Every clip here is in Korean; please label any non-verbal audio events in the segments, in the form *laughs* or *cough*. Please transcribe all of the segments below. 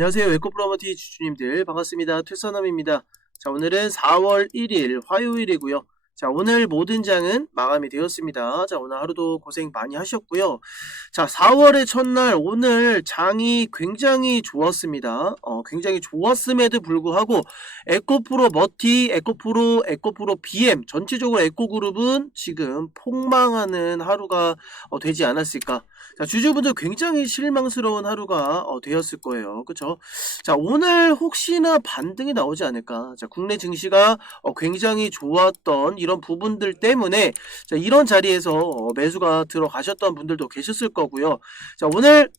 안녕하세요. 웨코 프로머티 주주님들 반갑습니다. 퇴선함입니다. 자 오늘은 4월 1일 화요일이고요. 자 오늘 모든 장은 마감이 되었습니다. 자 오늘 하루도 고생 많이 하셨고요. 자 4월의 첫날 오늘 장이 굉장히 좋았습니다. 어, 굉장히 좋았음에도 불구하고 에코프로 머티, 에코프로, 에코프로 BM 전체적으로 에코그룹은 지금 폭망하는 하루가 어, 되지 않았을까. 자 주주분들 굉장히 실망스러운 하루가 어, 되었을 거예요. 그쵸? 자 오늘 혹시나 반등이 나오지 않을까. 자 국내 증시가 어, 굉장히 좋았던 이런 부분들 때문에 자, 이런 자리에서 어, 매수가 들어가셨던 분들도 계셨을 거고요. 자 오늘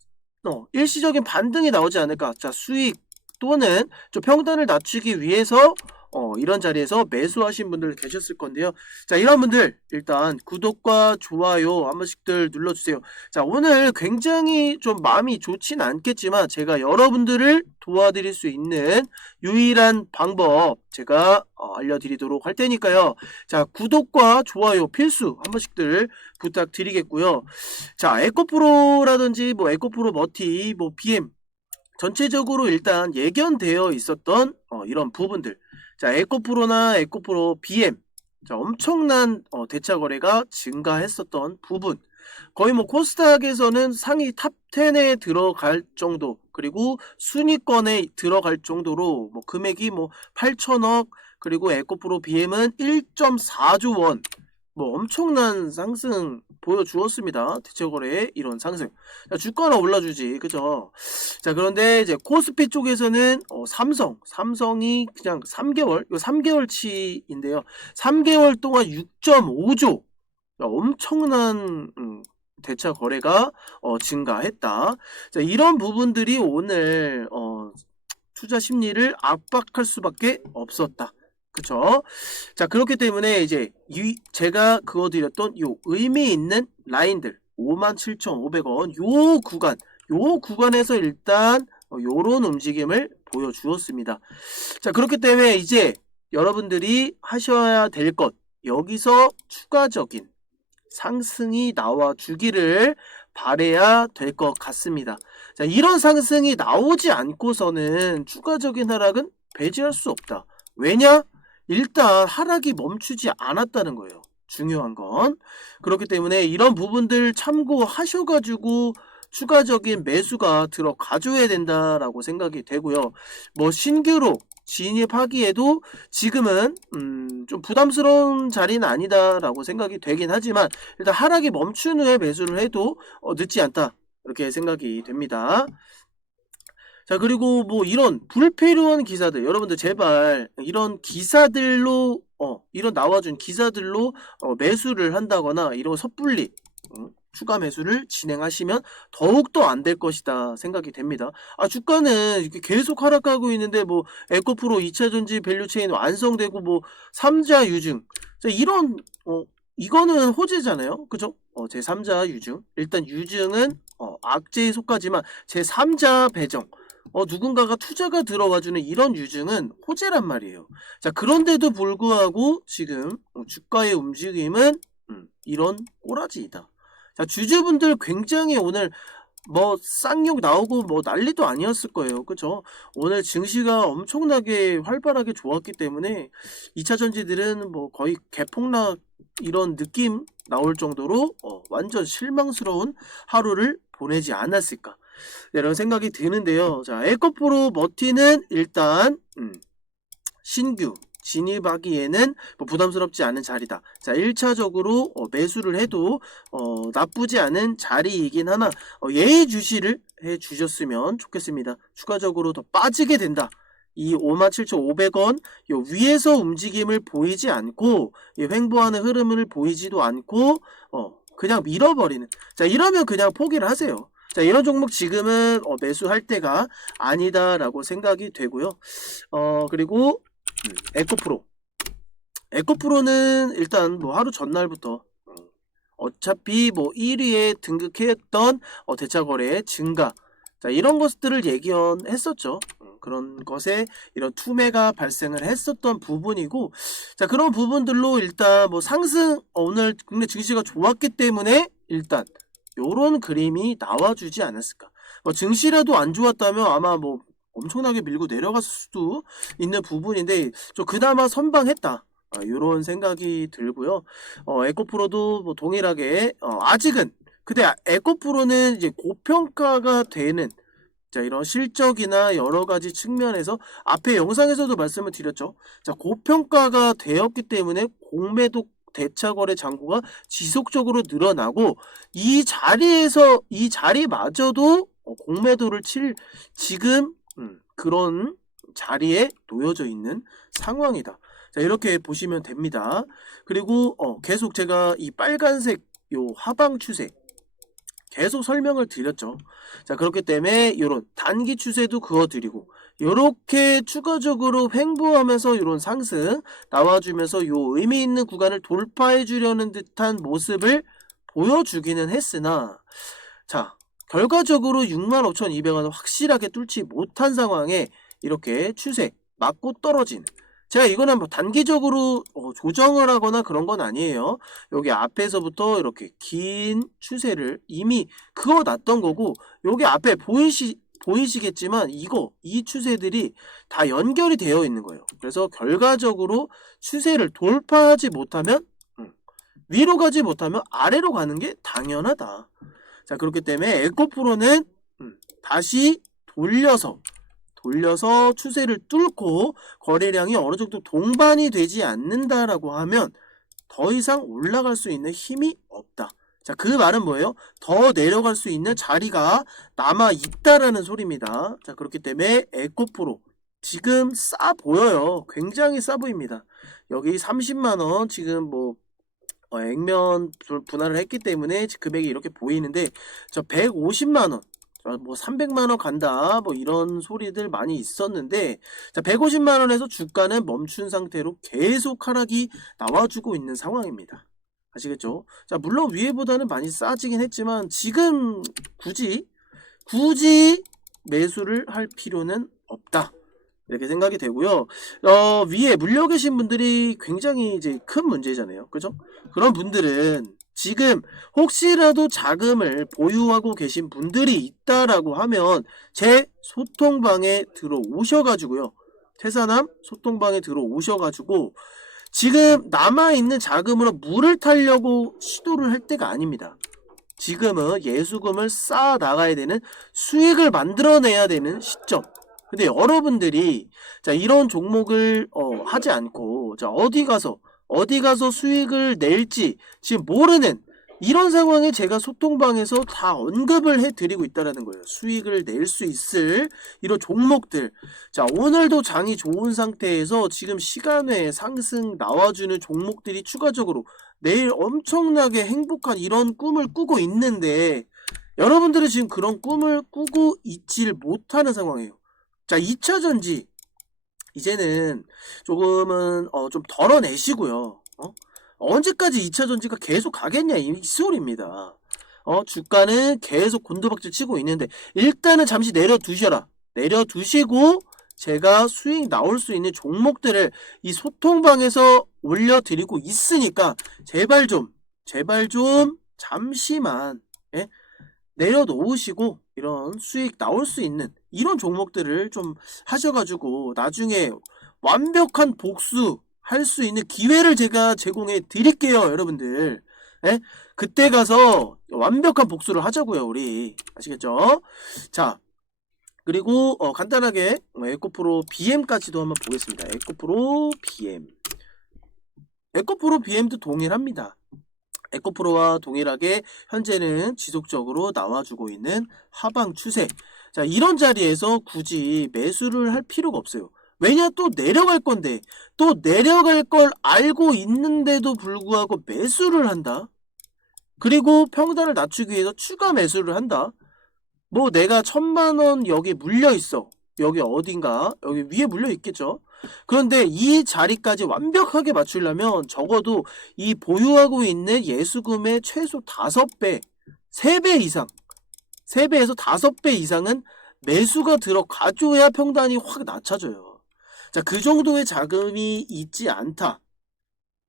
어, 일시적인 반등이 나오지 않을까. 자 수익 또는 좀 평단을 낮추기 위해서 어, 이런 자리에서 매수하신 분들 계셨을 건데요. 자, 이런 분들 일단 구독과 좋아요 한 번씩들 눌러주세요. 자, 오늘 굉장히 좀 마음이 좋진 않겠지만 제가 여러분들을 도와드릴 수 있는 유일한 방법 제가 어, 알려드리도록 할 테니까요. 자, 구독과 좋아요 필수 한 번씩들 부탁드리겠고요. 자, 에코프로라든지 뭐 에코프로 머티, 뭐 BM 전체적으로 일단 예견되어 있었던 어, 이런 부분들. 자, 에코프로나 에코프로 BM. 자, 엄청난 어, 대차 거래가 증가했었던 부분. 거의 뭐 코스닥에서는 상위 탑 10에 들어갈 정도, 그리고 순위권에 들어갈 정도로 뭐 금액이 뭐 8천억, 그리고 에코프로 BM은 1.4조 원. 뭐 엄청난 상승 보여주었습니다. 대체거래의 이런 상승. 자, 주가는 올라주지. 그죠? 자, 그런데 이제 코스피 쪽에서는 어, 삼성, 삼성이 그냥 3개월, 이거 3개월치인데요. 3개월 동안 6.5조. 엄청난 음, 대차 거래가 어, 증가했다. 자, 이런 부분들이 오늘 어, 투자 심리를 압박할 수밖에 없었다. 그쵸? 자, 그렇기 때문에 이제 이 제가 그어드렸던 요 의미 있는 라인들 57,500원 요 구간 요 구간에서 일단 어, 요런 움직임을 보여주었습니다. 자, 그렇기 때문에 이제 여러분들이 하셔야 될 것 여기서 추가적인 상승이 나와 주기를 바래야 될 것 같습니다. 자, 이런 상승이 나오지 않고서는 추가적인 하락은 배제할 수 없다. 왜냐? 일단 하락이 멈추지 않았다는 거예요. 중요한 건. 그렇기 때문에 이런 부분들 참고하셔가지고 추가적인 매수가 들어가줘야 된다라고 생각이 되고요. 뭐 신규로 진입하기에도 지금은 음, 좀 부담스러운 자리는 아니다라고 생각이 되긴 하지만 일단 하락이 멈춘 후에 매수를 해도 어, 늦지 않다 이렇게 생각이 됩니다. 자 그리고 뭐 이런 불필요한 기사들 여러분들 제발 이런 기사들로 어 이런 나와준 기사들로 어, 매수를 한다거나 이런 섣불리 어, 추가 매수를 진행하시면 더욱더 안 될 것이다 생각이 됩니다. 아 주가는 이렇게 계속 하락하고 있는데 뭐 에코프로 2차전지 밸류체인 완성되고 뭐 3자 유증 자, 이런 어 이거는 호재잖아요. 그죠? 어, 제3자 유증 일단 유증은 어, 악재에 속하지만 제3자 배정 어, 누군가가 투자가 들어와주는 이런 유증은 호재란 말이에요. 자, 그런데도 불구하고 지금 어, 주가의 움직임은 음, 이런 꼬라지이다. 자, 주주분들 굉장히 오늘 뭐 쌍욕 나오고 뭐 난리도 아니었을 거예요. 그죠? 오늘 증시가 엄청나게 활발하게 좋았기 때문에 2차 전지들은 뭐 거의 개폭락 이런 느낌 나올 정도로 어, 완전 실망스러운 하루를 보내지 않았을까. 네, 이런 생각이 드는데요. 자, 에코프로 머티는 일단 음, 신규 진입하기에는 뭐 부담스럽지 않은 자리다. 자, 1차적으로 어, 매수를 해도 어, 나쁘지 않은 자리이긴 하나 어, 예의 주시를 해 주셨으면 좋겠습니다. 추가적으로 더 빠지게 된다. 이 57,500원 요 위에서 움직임을 보이지 않고 이 횡보하는 흐름을 보이지도 않고 어 그냥 밀어버리는 자 이러면 그냥 포기를 하세요 자, 이런 종목 지금은 어, 매수할 때가 아니다라고 생각이 되고요. 어, 그리고 음, 에코프로. 에코프로는 일단 뭐 하루 전날부터 음, 어차피 뭐 1위에 등극했던 어, 대차거래 증가. 자, 이런 것들을 예견했었죠. 음, 그런 것에 이런 투매가 발생을 했었던 부분이고, 자, 그런 부분들로 일단 뭐 상승, 어, 오늘 국내 증시가 좋았기 때문에 일단 요런 그림이 나와주지 않았을까. 뭐 증시라도 안 좋았다면 아마 뭐 엄청나게 밀고 내려갔을 수도 있는 부분인데 좀 그나마 선방했다. 이런 생각이 들고요. 어, 에코프로도 뭐 동일하게 어, 아직은 근데 아- 에코프로는 이제 고평가가 되는 자 이런 실적이나 여러 가지 측면에서 앞에 영상에서도 말씀을 드렸죠. 자 고평가가 되었기 때문에 공매도 대차거래 잔고가 지속적으로 늘어나고 이 자리에서 이 자리마저도 어, 공매도를 칠 지금 음, 그런 자리에 놓여져 있는 상황이다. 자 이렇게 보시면 됩니다. 그리고 어, 계속 제가 이 빨간색 요 하방 추세 계속 설명을 드렸죠. 자 그렇기 때문에 이런 단기 추세도 그어드리고 이렇게 추가적으로 횡보하면서 이런 상승 나와주면서 요 의미 있는 구간을 돌파해 주려는 듯한 모습을 보여주기는 했으나 자 결과적으로 65,200원을 확실하게 뚫지 못한 상황에 이렇게 추세 맞고 떨어진 제가 이거는 뭐 단기적으로 어, 조정을 하거나 그런 건 아니에요. 여기 앞에서부터 이렇게 긴 추세를 이미 그어 놨던 거고 여기 앞에 보이시 보이시겠지만 이거 이 추세들이 다 연결이 되어 있는 거예요. 그래서 결과적으로 추세를 돌파하지 못하면 음, 위로 가지 못하면 아래로 가는 게 당연하다. 자 그렇기 때문에 에코프로는 음, 다시 돌려서 돌려서 추세를 뚫고 거래량이 어느 정도 동반이 되지 않는다라고 하면 더 이상 올라갈 수 있는 힘이 없다. 자, 그 말은 뭐예요? 더 내려갈 수 있는 자리가 남아 있다라는 소리입니다. 자, 그렇기 때문에 에코프로 지금 싸 보여요. 굉장히 싸 보입니다. 여기 30만 원 지금 뭐 어, 액면 분- 분할을 했기 때문에 금액이 이렇게 보이는데 저 150만 원 자, 뭐 300만 원 간다 뭐 이런 소리들 많이 있었는데 자 150만 원에서 주가는 멈춘 상태로 계속 하락이 나와주고 있는 상황입니다. 아시겠죠? 자 물론 위에보다는 많이 싸지긴 했지만 지금 굳이 굳이 매수를 할 필요는 없다. 이렇게 생각이 되고요. 어, 위에 물려 계신 분들이 굉장히 이제 큰 문제잖아요. 그죠? 그런 분들은 지금 혹시라도 자금을 보유하고 계신 분들이 있다라고 하면 제 소통방에 들어오셔가지고요. 태사남 소통방에 들어오셔가지고 지금 남아있는 자금으로 물을 타려고 시도를 할 때가 아닙니다. 지금은 예수금을 쌓아 나가야 되는 수익을 만들어내야 되는 시점. 근데 여러분들이 자 이런 종목을 어, 하지 않고 자 어디 가서 어디 가서 수익을 낼지 지금 모르는 이런 상황에 제가 소통방에서 다 언급을 해드리고 있다라는 거예요. 수익을 낼 수 있을 이런 종목들. 자, 오늘도 장이 좋은 상태에서 지금 시간외에 상승 나와주는 종목들이 추가적으로 내일 엄청나게 행복한 이런 꿈을 꾸고 있는데 여러분들은 지금 그런 꿈을 꾸고 있질 못하는 상황이에요. 자, 2차 전지. 이제는 조금은 어, 좀 덜어내시고요. 어? 언제까지 2차 전지가 계속 가겠냐 이 소리입니다. 어, 주가는 계속 곤두박질 치고 있는데 일단은 잠시 내려두셔라. 내려두시고 제가 수익 나올 수 있는 종목들을 이 소통방에서 올려드리고 있으니까 제발 좀 제발 좀 잠시만 예? 내려놓으시고 이런 수익 나올 수 있는 이런 종목들을 좀 하셔가지고 나중에 완벽한 복수 할 수 있는 기회를 제가 제공해 드릴게요, 여러분들. 예? 그때 가서 완벽한 복수를 하자고요, 우리. 아시겠죠? 자, 그리고 어, 간단하게 어, 에코프로 BM까지도 한번 보겠습니다. 에코프로 BM. 에코프로 BM도 동일합니다. 에코프로와 동일하게 현재는 지속적으로 나와주고 있는 하방 추세. 자, 이런 자리에서 굳이 매수를 할 필요가 없어요. 왜냐 또 내려갈 건데 또 내려갈 걸 알고 있는데도 불구하고 매수를 한다. 그리고 평단을 낮추기 위해서 추가 매수를 한다. 뭐 내가 천만 원 여기 물려 있어. 여기 어딘가 여기 위에 물려 있겠죠. 그런데 이 자리까지 완벽하게 맞추려면 적어도 이 보유하고 있는 예수금의 최소 5배, 3배 이상, 3배에서 5배 이상은 매수가 들어가줘야 평단이 확 낮아져요. 자, 그 정도의 자금이 있지 않다.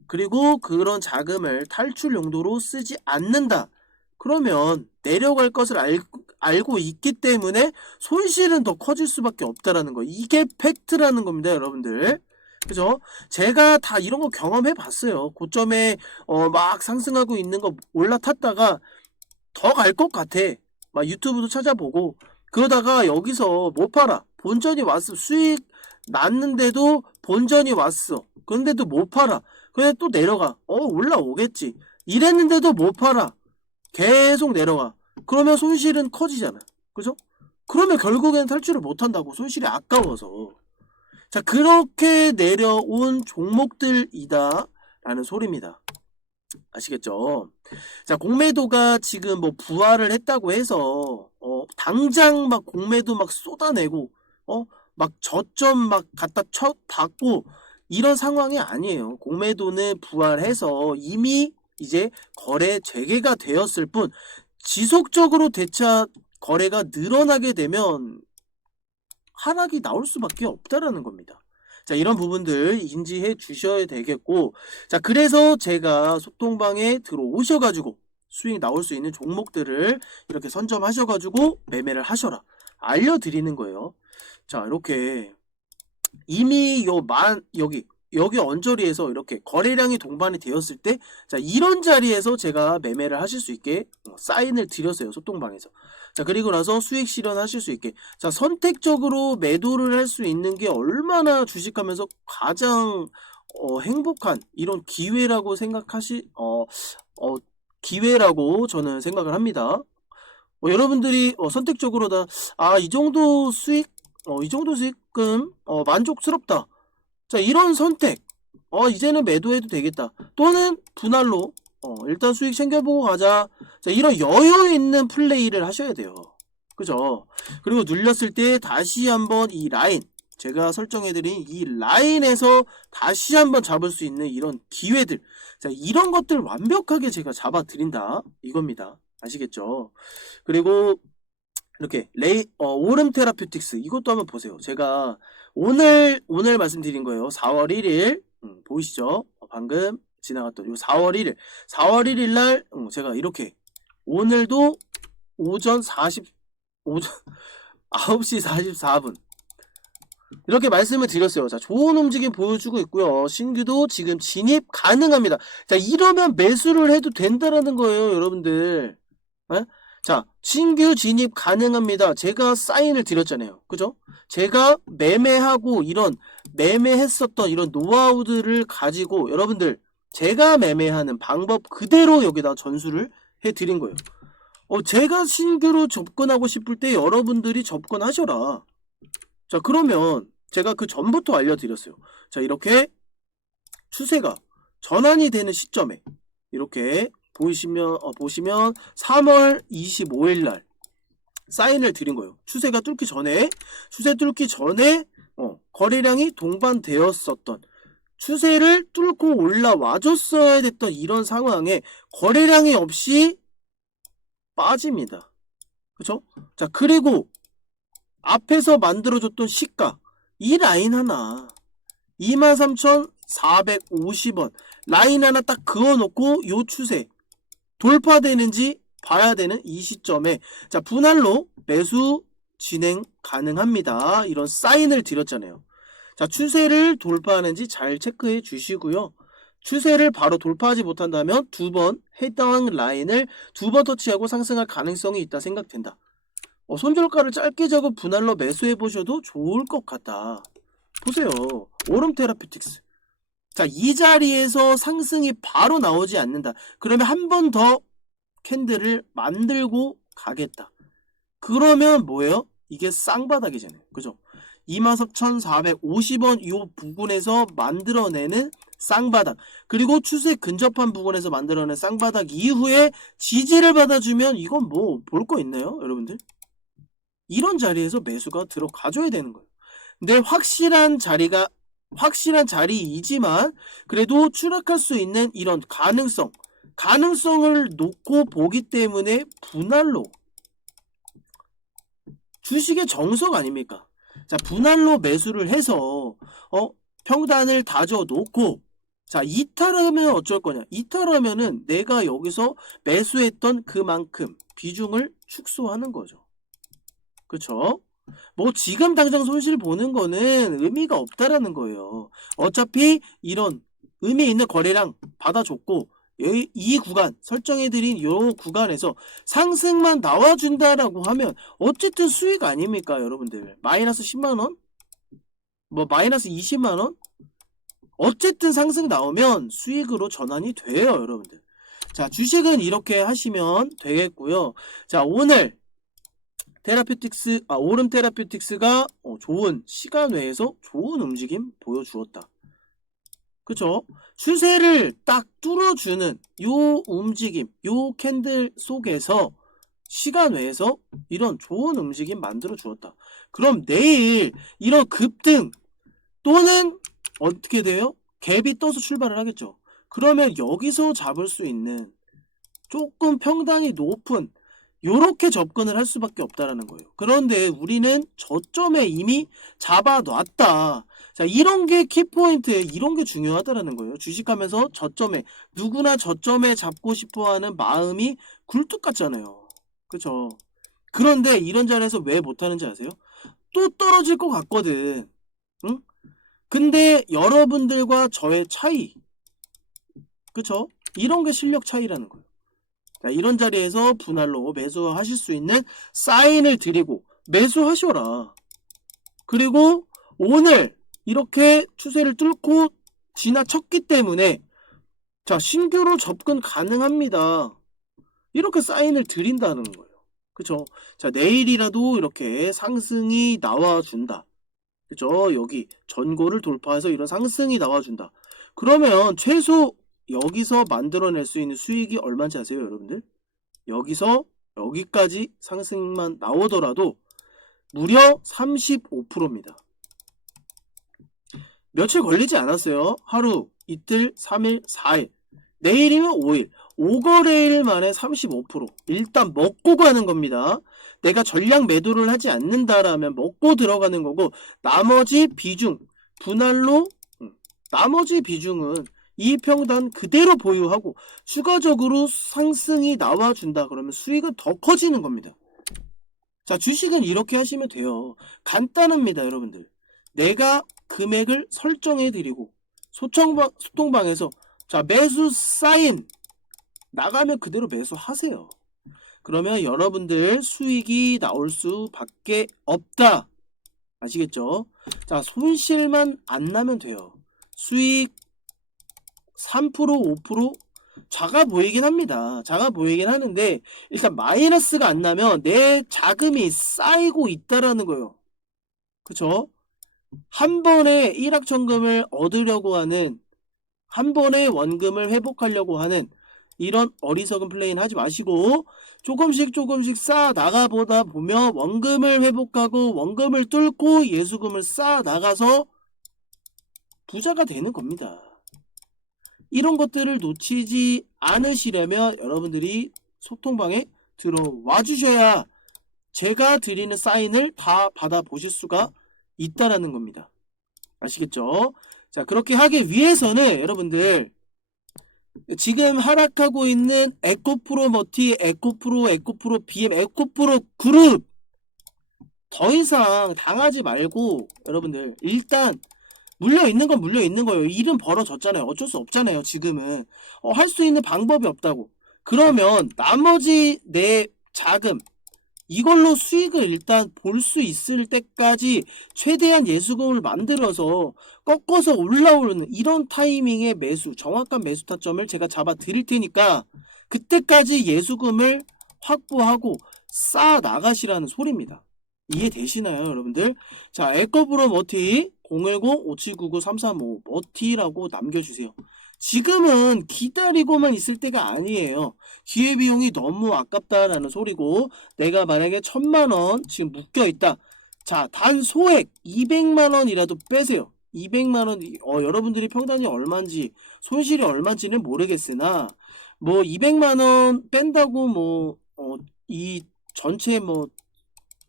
그리고 그런 자금을 탈출 용도로 쓰지 않는다. 그러면 내려갈 것을 알, 알고 있기 때문에 손실은 더 커질 수밖에 없다라는 거. 이게 팩트라는 겁니다, 여러분들. 그죠? 제가 다 이런 거 경험해 봤어요. 고점에 어, 막 상승하고 있는 거 올라탔다가 더 갈 것 같아. 막 유튜브도 찾아보고 그러다가 여기서 못 팔아. 본전이 왔어. 수익 났는데도 본전이 왔어. 그런데도 못 팔아. 그래 또 내려가. 어 올라오겠지. 이랬는데도 못 팔아. 계속 내려가. 그러면 손실은 커지잖아. 그죠? 그러면 결국엔 탈출을 못 한다고. 손실이 아까워서. 자, 그렇게 내려온 종목들이다. 라는 소리입니다. 아시겠죠? 자, 공매도가 지금 뭐 부활을 했다고 해서, 어, 당장 막 공매도 막 쏟아내고, 어, 막 저점 막 갖다 쳐 받고, 이런 상황이 아니에요. 공매도는 부활해서 이미 이제 거래 재개가 되었을 뿐, 지속적으로 대차 거래가 늘어나게 되면 하락이 나올 수밖에 없다라는 겁니다. 자, 이런 부분들 인지해 주셔야 되겠고, 자, 그래서 제가 소통방에 들어오셔가지고 수익 나올 수 있는 종목들을 이렇게 선점하셔가지고 매매를 하셔라. 알려드리는 거예요. 자, 이렇게 이미 요 만, 여기, 여기 언저리에서 이렇게 거래량이 동반이 되었을 때, 자, 이런 자리에서 제가 매매를 하실 수 있게 어, 사인을 드렸어요. 소통방에서. 자, 그리고 나서 수익 실현하실 수 있게. 자, 선택적으로 매도를 할 수 있는 게 얼마나 주식하면서 가장 어, 행복한 이런 기회라고 생각하시, 어, 어, 기회라고 저는 생각을 합니다. 어, 여러분들이 어, 선택적으로 다, 아, 이 정도 수익, 어, 이 정도 수익금, 어, 만족스럽다. 자, 이런 선택. 어, 이제는 매도해도 되겠다. 또는 분할로, 어, 일단 수익 챙겨보고 가자. 자, 이런 여유 있는 플레이를 하셔야 돼요. 그죠? 그리고 눌렸을 때 다시 한번 이 라인, 제가 설정해드린 이 라인에서 다시 한번 잡을 수 있는 이런 기회들. 자, 이런 것들 완벽하게 제가 잡아드린다. 이겁니다. 아시겠죠? 그리고 이렇게 레이, 어, 오름 테라퓨틱스. 이것도 한번 보세요. 제가 오늘, 오늘 말씀드린 거예요. 4월 1일. 음, 보이시죠? 어, 방금 지나갔던 요 4월 1일. 4월 1일 날, 음, 제가 이렇게 오늘도 오전 40, 오전 *laughs* 9시 44분. 이렇게 말씀을 드렸어요. 자, 좋은 움직임 보여주고 있고요. 신규도 지금 진입 가능합니다. 자, 이러면 매수를 해도 된다라는 거예요, 여러분들. 에? 자, 신규 진입 가능합니다. 제가 사인을 드렸잖아요. 그죠? 제가 매매하고 이런 매매했었던 이런 노하우들을 가지고 여러분들 제가 매매하는 방법 그대로 여기다 전수를 해 드린 거예요. 어, 제가 신규로 접근하고 싶을 때 여러분들이 접근하셔라. 자, 그러면 제가 그 전부터 알려드렸어요. 자, 이렇게 추세가 전환이 되는 시점에 이렇게 보이시면 어, 보시면 3월 25일 날 사인을 드린 거예요. 추세가 뚫기 전에 추세 뚫기 전에 어, 거래량이 동반되었었던 추세를 뚫고 올라와 줬어야 됐던 이런 상황에 거래량이 없이 빠집니다. 그렇죠? 자, 그리고 앞에서 만들어줬던 시가 이 라인 하나 23,450원 라인 하나 딱 그어놓고 요 추세 돌파되는지 봐야 되는 이 시점에 자 분할로 매수 진행 가능합니다. 이런 사인을 드렸잖아요. 자 추세를 돌파하는지 잘 체크해 주시고요. 추세를 바로 돌파하지 못한다면 두 번 해당 라인을 두 번 터치하고 상승할 가능성이 있다 생각된다. 어, 손절가를 짧게 잡고 분할로 매수해 보셔도 좋을 것 같다. 보세요. 오름 테라피틱스. 자, 이 자리에서 상승이 바로 나오지 않는다. 그러면 한 번 더 캔들을 만들고 가겠다. 그러면 뭐예요? 이게 쌍바닥이잖아요. 그죠? 23,450원 이 부분에서 만들어내는 쌍바닥 그리고 추세 근접한 부분에서 만들어낸 쌍바닥 이후에 지지를 받아주면 이건 뭐 볼 거 있나요? 여러분들? 이런 자리에서 매수가 들어가줘야 되는 거예요. 근데 확실한 자리가 확실한 자리이지만 그래도 추락할 수 있는 이런 가능성 가능성을 놓고 보기 때문에 분할로 주식의 정석 아닙니까? 자 분할로 매수를 해서 어 평단을 다져 놓고 자 이탈하면 어쩔 거냐 이탈하면은 내가 여기서 매수했던 그만큼 비중을 축소하는 거죠. 그쵸? 뭐 지금 당장 손실 보는 거는 의미가 없다라는 거예요. 어차피 이런 의미 있는 거래량 받아줬고 이- 이 구간 설정해드린 이 구간에서 상승만 나와준다라고 하면 어쨌든 수익 아닙니까 여러분들 마이너스 10만원? 뭐 마이너스 20만원? 어쨌든 상승 나오면 수익으로 전환이 돼요 여러분들 자 주식은 이렇게 하시면 되겠고요 자 오늘 테라피틱스 아 오름 테라피틱스가 어, 좋은 시간 외에서 좋은 움직임 보여주었다 그쵸 추세를 딱 뚫어주는 요 움직임 요 캔들 속에서 시간 외에서 이런 좋은 움직임 만들어 주었다 그럼 내일 이런 급등 또는 어떻게 돼요? 갭이 떠서 출발을 하겠죠. 그러면 여기서 잡을 수 있는 조금 평단이 높은 요렇게 접근을 할 수밖에 없다라는 거예요. 그런데 우리는 저점에 이미 잡아놨다. 자, 이런 게 키포인트에 이런 게 중요하다라는 거예요. 주식하면서 저점에 누구나 저점에 잡고 싶어하는 마음이 굴뚝 같잖아요. 그쵸? 그런데 이런 자리에서 왜 못하는지 아세요? 또 떨어질 것 같거든. 응? 근데 여러분들과 저의 차이 그쵸? 이런 게 실력 차이라는 거예요. 자, 이런 자리에서 분할로 매수하실 수 있는 사인을 드리고 매수하셔라. 그리고 오늘 이렇게 추세를 뚫고 지나쳤기 때문에 자 신규로 접근 가능합니다. 이렇게 사인을 드린다는 거예요. 그쵸? 자 내일이라도 이렇게 상승이 나와준다. 그죠? 여기 전고를 돌파해서 이런 상승이 나와준다. 그러면 최소 여기서 만들어낼 수 있는 수익이 얼마인지 아세요, 여러분들? 여기서 여기까지 상승만 나오더라도 무려 35%입니다. 며칠 걸리지 않았어요. 하루, 이틀, 3일, 4일. 내일이면 5일. 5거래일 만에 35%. 일단 먹고 가는 겁니다. 내가 전량 매도를 하지 않는다라면 먹고 들어가는 거고 나머지 비중 분할로 음, 나머지 비중은 이평단 그대로 보유하고 추가적으로 상승이 나와준다 그러면 수익은 더 커지는 겁니다. 자 주식은 이렇게 하시면 돼요. 간단합니다 여러분들. 내가 금액을 설정해 드리고 소통방, 소통방에서 자 매수 사인 나가면 그대로 매수하세요. 그러면 여러분들 수익이 나올 수밖에 없다. 아시겠죠? 자, 손실만 안 나면 돼요. 수익 3% 5% 작아 보이긴 합니다. 작아 보이긴 하는데 일단 마이너스가 안 나면 내 자금이 쌓이고 있다라는 거예요. 그쵸? 한 번에 일확천금을 얻으려고 하는 한 번에 원금을 회복하려고 하는 이런 어리석은 플레이는 하지 마시고 조금씩 조금씩 쌓아 나가보다 보면 원금을 회복하고 원금을 뚫고 예수금을 쌓아 나가서 부자가 되는 겁니다. 이런 것들을 놓치지 않으시려면 여러분들이 소통방에 들어와 주셔야 제가 드리는 사인을 다 받아 보실 수가 있다라는 겁니다. 아시겠죠? 자, 그렇게 하기 위해서는 여러분들 지금 하락하고 있는 에코프로 머티, 에코프로, 에코프로 BM, 에코프로 그룹 더 이상 당하지 말고 여러분들 일단 물려 있는 건 물려 있는 거예요. 일은 벌어졌잖아요. 어쩔 수 없잖아요. 지금은 어, 할 수 있는 방법이 없다고. 그러면 나머지 내 자금 이걸로 수익을 일단 볼 수 있을 때까지 최대한 예수금을 만들어서 꺾어서 올라오는 이런 타이밍의 매수, 정확한 매수 타점을 제가 잡아 드릴 테니까 그때까지 예수금을 확보하고 쌓아 나가시라는 소리입니다. 이해되시나요, 여러분들? 자, 에코브로 머티 010-5799-335 머티라고 남겨주세요. 지금은 기다리고만 있을 때가 아니에요. 기회비용이 너무 아깝다라는 소리고 내가 만약에 천만원 지금 묶여있다. 자, 단 소액 200만원이라도 빼세요. 200만원, 어, 여러분들이 평단이 얼마인지, 손실이 얼마인지는 모르겠으나, 뭐, 200만원 뺀다고 뭐, 어, 이 전체 뭐,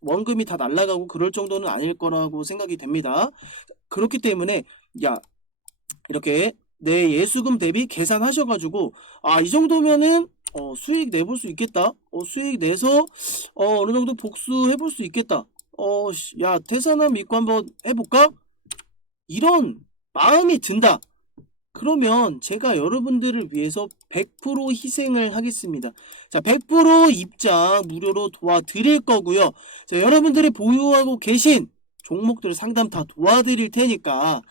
원금이 다 날라가고 그럴 정도는 아닐 거라고 생각이 됩니다. 그렇기 때문에, 야, 이렇게 내 예수금 대비 계산하셔가지고, 아, 이 정도면은, 어, 수익 내볼 수 있겠다. 어, 수익 내서, 어, 어느 정도 복수해볼 수 있겠다. 어, 씨, 야, 태산함 믿고 한번 해볼까? 이런 마음이 든다. 그러면 제가 여러분들을 위해서 100% 희생을 하겠습니다. 자, 100% 입장 무료로 도와드릴 거고요. 자, 여러분들이 보유하고 계신 종목들 상담 다 도와드릴 테니까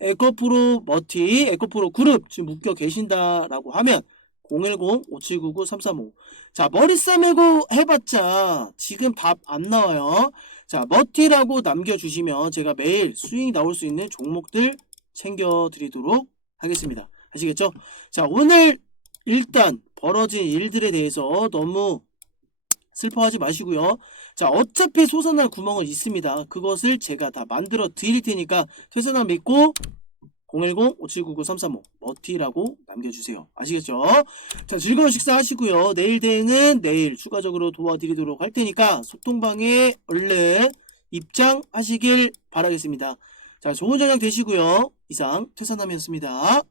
에코프로 머티, 에코프로 그룹 지금 묶여 계신다라고 하면 010-5799-335 자, 머리 싸매고 해봤자 지금 답 안 나와요. 자, 머티라고 남겨주시면 제가 매일 수익이 나올 수 있는 종목들 챙겨드리도록 하겠습니다. 아시겠죠? 자, 오늘 일단 벌어진 일들에 대해서 너무 슬퍼하지 마시고요. 자, 어차피 솟아날 구멍은 있습니다. 그것을 제가 다 만들어 드릴 테니까 퇴선함 믿고 010-5799-335 머티라고 남겨주세요. 아시겠죠? 자, 즐거운 식사 하시고요. 내일 대응은 내일 추가적으로 도와드리도록 할 테니까 소통방에 얼른 입장하시길 바라겠습니다. 자, 좋은 저녁 되시고요. 이상 퇴선함이었습니다.